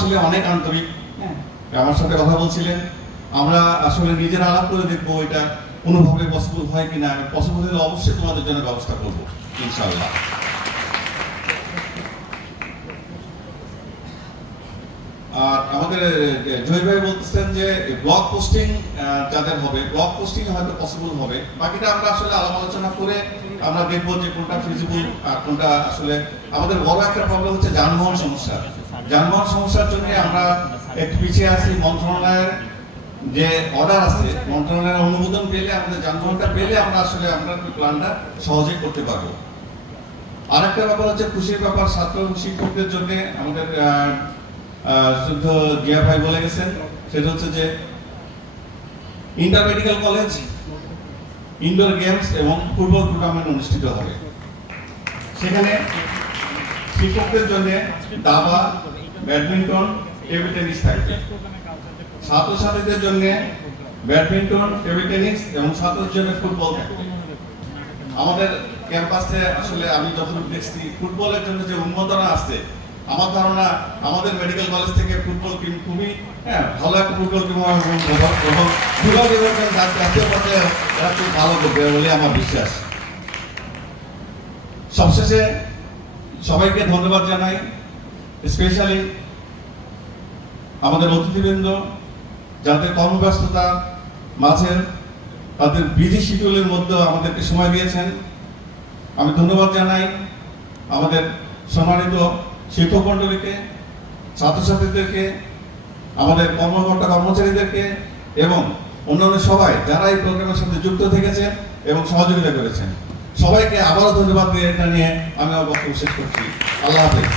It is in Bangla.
আসলে অনেক আন্তরিক, হ্যাঁ আমার সাথে কথা বলছিলেন। আমরা আসলে নিজেরা আলাপ করে দেখবো এটা কোনোভাবে পসিবল হয় কিনা। পসিবল হলে অবশ্যই তোমাদের জন্য ব্যবস্থা করবো ইনশাআল্লাহ। আর আমাদের জয় ভাই বলতেছেন যে ব্লগ পোস্টিং যাদের হবে, ব্লগ পোস্টিং হয়তো পসিবল হবে, বাকিটা আমরা আসলে আলাপ আলোচনা করে আমরা দেখবো যে কোনটা ফিজিবল আর কোনটা আসলে। আমাদের বড় একটা প্রবলেম হচ্ছে যানবাহন সমস্যা। যানবাহন সমস্যার জন্য আমরা একটু পিছিয়ে আছি। মন্ত্রণালয়ের যে অর্ডার আছে, মন্ত্রণালয়ের অনুমোদন পেলে, আমাদের যানবাহনটা পেলে আমরা আসলে আমরা প্ল্যানটা সহজেই করতে পারবো। আরেকটা ব্যাপার হচ্ছে খুশির ব্যাপার, ছাত্র শিক্ষকদের জন্য আমাদের শুদ্ধ জিয়া ভাই বলে গেছেন, সেটা হচ্ছে যে inter medical college indoor games এবং ফুটবল টুর্নামেন্ট অনুষ্ঠিত হবে। সেখানে শিক্ষকদের জন্য দাবা, ব্যাডমিন্টন, টেবিল টেনিস থাকবে। ছাত্রছাত্রীদের জন্য ব্যাডমিন্টন, টেবিল টেনিস এবং ছাত্রদের জন্য ফুটবল থাকবে। আমাদের ক্যাম্পাসে আসলে আমি যতটুকু দেখছি ফুটবলের জন্য যে উন্মাদনা আছে, আমার ধারণা আমাদের মেডিকেল কলেজ থেকে ফুটবল টিম খুবই ভালো একটা ফুটবল টিম এবং জাতীয় পর্যায়ে এরা খুব ভালো করবে বলে আমার বিশ্বাস। সবশেষে সবাইকে ধন্যবাদ জানাই, স্পেশালি আমাদের অতিথিবৃন্দ যাদের কর্মব্যস্ততা মাঝে তাদের বিজি শিডিউলের মধ্যে আমাদেরকে সময় দিয়েছেন। আমি ধন্যবাদ জানাই আমাদের সম্মানিত শিক্ষক মণ্ডলীকে, ছাত্রছাত্রীদেরকে, আমাদের কর্মকর্তা কর্মচারীদেরকে এবং অন্যান্য সবাই যারা এই প্রোগ্রামের সাথে যুক্ত থেকেছেন এবং সহযোগিতা করেছেন। সবাইকে আবারও ধন্যবাদ দিয়ে এটা নিয়ে আমি আমার বক্তব্য শেষ করছি। আল্লাহ হাফেজ।